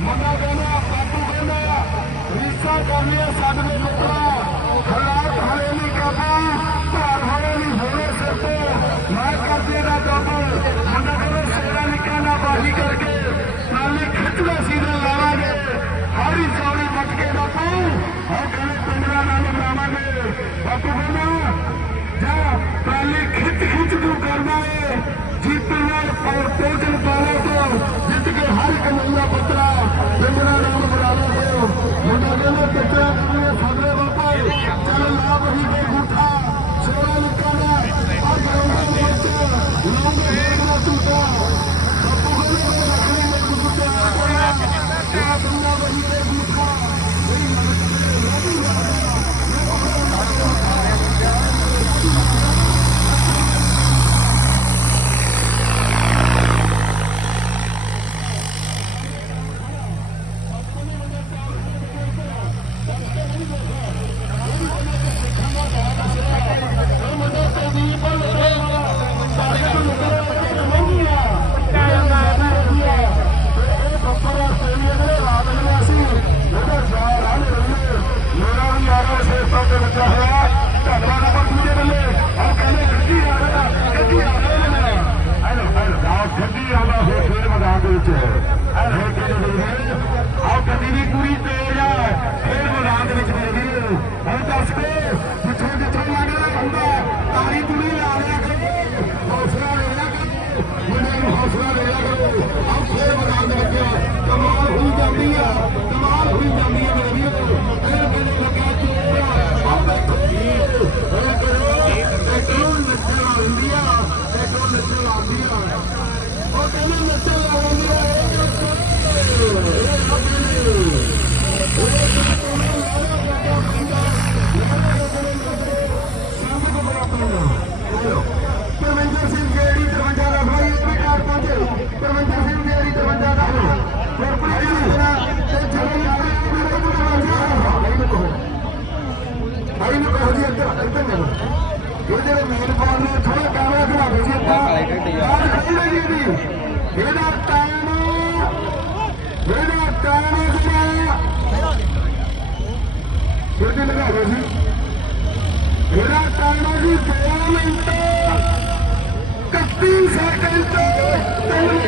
ਮੁੰਡਾ ਕਹਿੰਦਾ ਬਾਪੂ ਕਹਿੰਦਾ ਰੀਸਾ ਕਰਨੀ ਆ ਸਾਡੇ ਪੁੱਤਰਾ ਹਾਲਾਤ ਹਲੇ ਨਹੀਂ ਕਾਬੂ ਭਾਰ ਹਲੇ ਨਹੀਂ ਹੋਣੇ ਸਿਰ ਤੇ ਮੈਂ ਕਰਦੇ ਦਾ ਕਾਬੂ ਮੁੰਡਾ ਕਹਿੰਦਾ ਸੇਰਾ ਨਿੱਕਾ ਨਾ ਬਾਜੀ ਕਰਕੇ ਨਾਲੇ ਖਿੱਚਦਾ ਸੀਜ਼ਨ ਲਾਵਾਂਗੇ ਹਾਰੀ ਸੌਲੀ ਮੱਟ ਕੇ ਬਾਪੂ ਹਾਂ ਕਹਿੰਦੇ ਪਿੰਡਾਂ ਨਾਲ ਬਣਾਵਾਂਗੇ ਬਾਪੂ ਕਹਿੰਦਾ ਜਾ ਪਹਿਲੇ ਖਿੱਚ ਖਿੱਚ ਤੂੰ ਕਰਦਾ ਏ ਜੀਤੂ ਆਓ ਕਦੀ ਵੀ ਪੂਰੀ ਤੇਜ਼ ਆ। ਫੇਰ ਮੈਦਾਨ ਦੇ ਵਿੱਚ ਮਿਲਦੀ ਹੈ ਹੁਣ ਦੱਸ ਕੇ ਨੱਚਣ ਆਉਂਦੀ ਆ ਉਹ ਕਹਿੰਦੇ ਨੱਚਣ ਆਉਂਦੀ ਪਰਮਿੰਦਰ ਸਿੰਘ ਜਿਹੜੀ 53 ਦਾ ਭਾਈ ਇਹ ਵੀ ਕਾਰ ਪਹੁੰਚੇ ਪਰਮਿੰਦਰ ਸਿੰਘ ਜਿਹੜੀ 53 ਦਾ ਗੁਰਪ੍ਰੀਤ ਸਿੰਘ ਦਾ ਤੇ ਜਿਹੜੇ ਯਾਰੇ ਮੇਰੇ ਕੋਲ ਭਾਈ ਨੂੰ ਥੋੜਾ ਕੈਮਰਾ ਘੁਮਾ ਦਿਓ ਜੀ ਆਪਾਂ ਬਾਹਰ ਖੜੀ ਰਹੀ ਇਹਦੀ ਇਹਦਾ ਟਾਈਮ ਇਹਦਾ ਟਾਈਮ ਜਿਹੜਾ ਛੇਤੀ ਲਗਾ ਦਿਓ ਜੀ ਇਹਦਾ ਟਾਈਮ ਜੀ 2 ਮਿੰਟ 31 ਸੈਕਿੰਡ ਤੇ 3